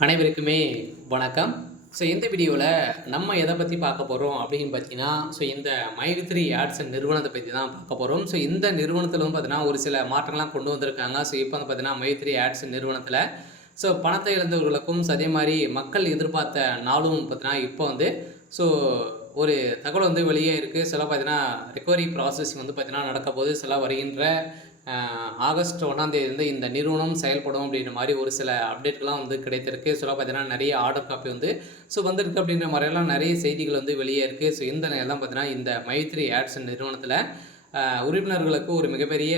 அனைவருக்குமே வணக்கம். இந்த வீடியோவில் நம்ம எதை பற்றி பார்க்க போகிறோம் அப்படின்னு பார்த்தீங்கன்னா, இந்த மை3 ஆட்ஸ் நிறுவனத்தை பற்றி தான் பார்க்க போகிறோம். இந்த நிறுவனத்தில் வந்து பார்த்தீங்கன்னா, ஒரு சில மாற்றங்கள்லாம் கொண்டு வந்திருக்காங்க. இப்போ வந்து பார்த்தீங்கன்னா, மை3 ஆட்ஸ் நிறுவனத்தில் பணத்தை இழந்தவர்களுக்கும் அதே மாதிரி மக்கள் எதிர்பார்த்த நாளும் பார்த்தீங்கன்னா, இப்போ வந்து ஒரு தகவல் வந்து வெளியே இருக்குது. பார்த்தீங்கன்னா, ரெக்கவரி ப்ராசஸிங் வந்து பார்த்தீங்கன்னா நடக்க போது வருகின்ற ஆகஸ்ட் 1ஆம் தேதி வந்து இந்த நிறுவனம் செயல்படும் அப்படின்ற மாதிரி ஒரு சில அப்டேட்லாம் வந்து கிடைத்திருக்கு. பார்த்தீங்கன்னா நிறைய ஆர்டர் காப்பி வந்து வந்திருக்கு அப்படின்ற மாதிரியெல்லாம் நிறைய செய்திகள் வந்து வெளியே இருக்குது. இந்த நிலையில் தான் பார்த்தீங்கன்னா இந்த மை3 ஆட்ஸ் நிறுவனத்தில் உறுப்பினர்களுக்கு ஒரு மிகப்பெரிய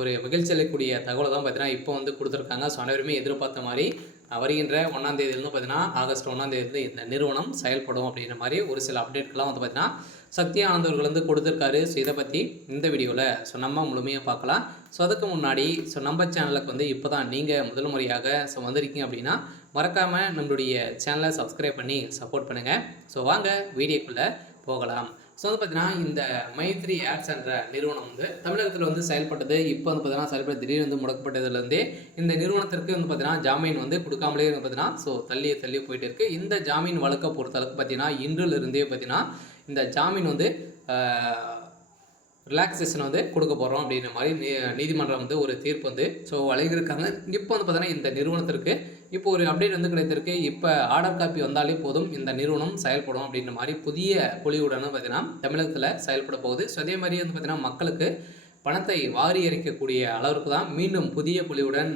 ஒரு மகிழ்ச்சி அளிக்கக்கூடிய தகவலை தான் பார்த்தீங்கன்னா இப்போ வந்து கொடுத்துருக்காங்க. அனைவருமே எதிர்பார்த்த மாதிரி வருகின்ற 1ஆம் தேதியிலிருந்து பார்த்தீங்கன்னா ஆகஸ்ட் 1ஆம் தேதி இந்த நிறுவனம் செயல்படும் அப்படின்ற மாதிரி ஒரு சில அப்டேட்கள்லாம் வந்து பார்த்தீங்கன்னா சக்தி ஆனந்தவர்கள் வந்து கொடுத்துருக்காரு. இதை பற்றி இந்த வீடியோவில் நம்ம முழுமையாக பார்க்கலாம். அதுக்கு முன்னாடி நம்ம சேனலுக்கு வந்து இப்போ தான் நீங்கள் முதல் முறையாக வந்திருக்கீங்க அப்படின்னா மறக்காமல் நம்மளுடைய சேனலை சப்ஸ்கிரைப் பண்ணி சப்போர்ட் பண்ணுங்கள். வாங்க வீடியோக்குள்ளே போகலாம். வந்து பார்த்தீங்கன்னா இந்த மை3 ஆட்ஸ் என்ற நிறுவனம் வந்து தமிழகத்தில் வந்து செயல்பட்டது. இப்போ வந்து பார்த்தீங்கன்னா செயல்பட திடீர்னு வந்து முடக்கப்பட்டதுலேருந்தே இந்த நிறுவனத்திற்கு வந்து பார்த்தீங்கன்னா ஜாமீன் வந்து கொடுக்காமலே வந்து பார்த்தீங்கன்னா தள்ளி போயிட்டு இருக்குது. இந்த ஜாமீன் வழக்கை பொறுத்தளவுக்கு பார்த்தீங்கன்னா இன்றிலிருந்தே பார்த்தீங்கன்னா இந்த ஜாமீன் வந்து ரிலாக்ஸேஷன் வந்து கொடுக்க போகிறோம் அப்படின்ற மாதிரி நீதிமன்றம் வந்து ஒரு தீர்ப்பு வந்து வழங்கியிருக்காங்க. இப்போ வந்து பார்த்தீங்கன்னா இந்த நிறுவனத்திற்கு இப்போ ஒரு அப்டேட் வந்து கிடைத்திருக்கு. இப்போ ஆர்டர் காப்பி வந்தாலே போதும் இந்த நிறுவனம் செயல்படும் அப்படின்ற மாதிரி புதிய பொலிவுடன் பார்த்தீங்கன்னா தமிழகத்தில் செயல்பட போகுது. அதே மாதிரி வந்து பார்த்தீங்கன்னா மக்களுக்கு பணத்தை வாரி இறைக்கக்கூடிய அளவிற்கு தான் மீண்டும் புதிய பொலிவுடன்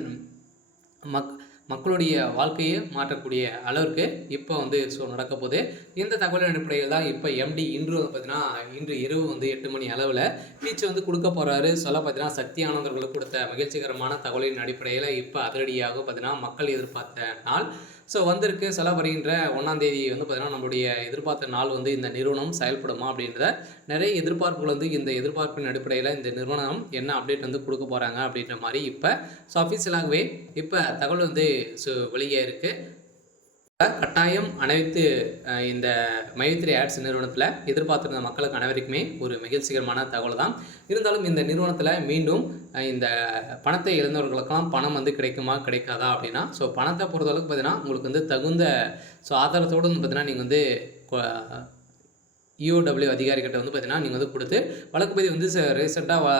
மக்களுடைய வாழ்க்கையை மாற்றக்கூடிய அளவிற்கு இப்போ வந்து நடக்க போகுது. இந்த தகவலின் அடிப்படையில் தான் இப்போ எம்டி இன்று வந்து பார்த்தீங்கன்னா இன்று இரவு வந்து 8 மணி அளவில் பீச் வந்து கொடுக்க போகிறாரு. பார்த்தீங்கன்னா சக்தி ஆனந்தர்களுக்கு கொடுத்த மகிழ்ச்சிகரமான தகவலின் அடிப்படையில் இப்போ அதிரடியாக பார்த்தீங்கன்னா மக்கள் எதிர்பார்த்த நாள் வந்திருக்கு. வருகின்ற 1ஆம் தேதி வந்து பார்த்தீங்கன்னா நம்மளுடைய எதிர்பார்த்த நாள் வந்து இந்த நிறுவனம் செயல்படுமா அப்படின்றத நிறைய எதிர்பார்ப்புகள் வந்து இந்த எதிர்பார்ப்பின் அடிப்படையில் இந்த நிறுவனம் என்ன அப்டேட் வந்து கொடுக்க போகிறாங்க அப்படின்ற மாதிரி இப்போ அஃபீஷியலாகவே இப்போ தகவல் வந்து வெளியே இருக்குது. கட்டாயம் அனைத்து இந்த மை3 ஆட்ஸ் நிறுவனத்தில் எதிர்பார்த்துருந்த மக்களுக்கு அனைவருக்குமே ஒரு மகிழ்ச்சிகரமான தகவல் தான். இருந்தாலும் இந்த நிறுவனத்தில் மீண்டும் இந்த பணத்தை இழந்தவர்களுக்கெல்லாம் பணம் வந்து கிடைக்குமா கிடைக்காதா அப்படின்னா பணத்தை பொறுத்தளவுக்கு பார்த்தீங்கன்னா உங்களுக்கு வந்து தகுந்த ஆதாரத்தோடு வந்து பார்த்தீங்கன்னா நீங்கள் வந்து EOW அதிகாரிகிட்ட வந்து பார்த்தீங்கன்னா நீங்கள் வந்து கொடுத்து வழக்கு பதிவு வந்து ரீசெண்டாக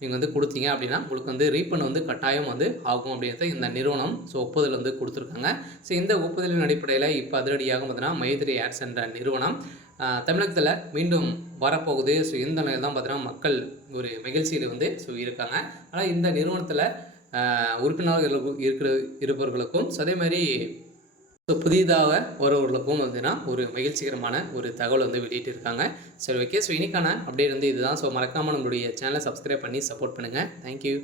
நீங்கள் வந்து கொடுத்தீங்க அப்படின்னா உங்களுக்கு வந்து ரீஃபண்ட் வந்து கட்டாயம் வந்து ஆகும் அப்படின்றத இந்த நிறுவனம் ஒப்புதல் வந்து கொடுத்துருக்காங்க. இந்த ஒப்புதலின் அடிப்படையில் இப்போ அதிரடியாக பார்த்தீங்கன்னா மை3 ஆட்ஸ் என்ற நிறுவனம் தமிழகத்தில் மீண்டும் வரப்போகுது. இந்த நிலையில் தான் பார்த்தீங்கன்னா மக்கள் ஒரு மகிழ்ச்சியில் வந்து இருக்காங்க. ஆனால் இந்த நிறுவனத்தில் உறுப்பினர்கள் இருப்பவர்களுக்கும் அதே மாதிரி புதிதாக வருவர்களுக்கும் வந்துன்னா ஒரு மகிழ்ச்சிகரமான ஒரு தகவல் வந்து வெளியிட்டிருக்காங்க. ஓகே. இன்னைக்கான அப்டேட் வந்து இதுதான். மறக்காமல் நம்மளுடைய சேனலை சப்ஸ்கிரைப் பண்ணி சப்போர்ட் பண்ணுங்கள். தேங்க்யூ.